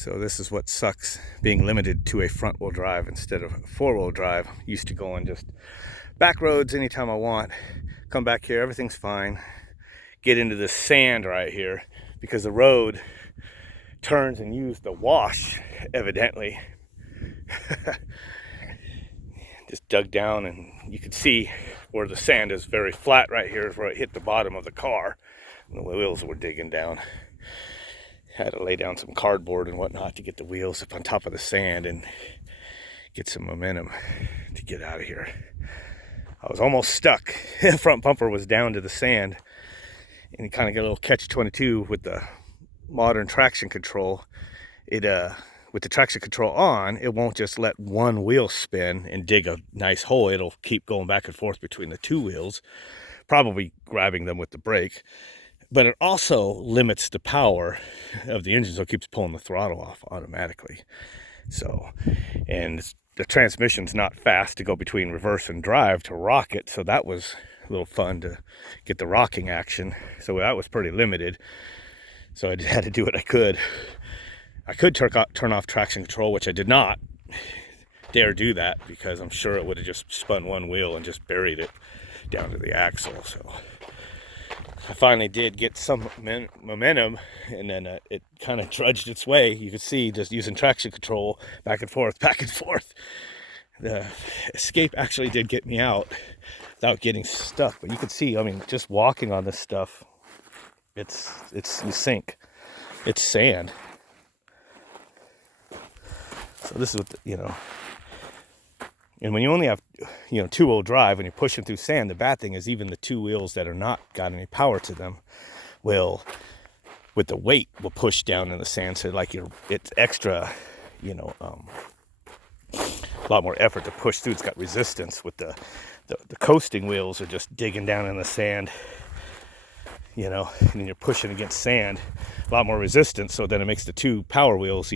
So this is what sucks, being limited to a front-wheel drive instead of four-wheel drive. Used to go on just back roads anytime I want. Come back here, everything's fine. Get into the sand right here because the road turns and use the wash, evidently. Just dug down, and you could see where the sand is very flat right here is where it hit the bottom of the car. And the wheels were digging down. Had to lay down some cardboard and whatnot to get the wheels up on top of the sand and get some momentum to get out of here. I was almost stuck. The front bumper was down to the sand, and you kind of get a little catch-22 with the modern traction control. With the traction control on, it won't just let one wheel spin and dig a nice hole. It'll keep going back and forth between the two wheels, probably grabbing them with the brake. But it also limits the power of the engine, so it keeps pulling the throttle off automatically. So, and the transmission's not fast to go between reverse and drive to rock it, so that was a little fun to get the rocking action. So that was pretty limited. So I had to do what I could. I could turn off traction control, which I did not dare do that because I'm sure it would have just spun one wheel and just buried it down to the axle. So I finally did get some momentum, and then it kind of trudged its way. You could see just using traction control back and forth, back and forth. The Escape actually did get me out without getting stuck, but you could see, I mean, just walking on this stuff, it's you sink. It's sand. So this is what, and when you only have, two-wheel drive and you're pushing through sand, the bad thing is even the two wheels that are not got any power to them will, with the weight, will push down in the sand. So like it's extra, a lot more effort to push through. It's got resistance. With the coasting wheels are just digging down in the sand, and then you're pushing against sand, a lot more resistance. So then it makes the two power wheels,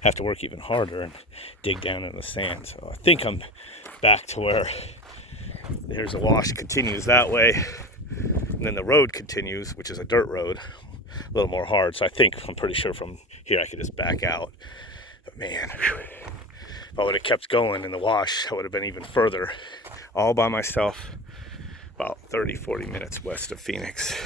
have to work even harder and dig down in the sand. So I think I'm back to where there's a wash continues that way, and then the road continues, which is a dirt road, a little more hard. So I'm pretty sure from here I could just back out. But man, if I would have kept going in the wash, I would have been even further, all by myself, about 30-40 minutes west of Phoenix.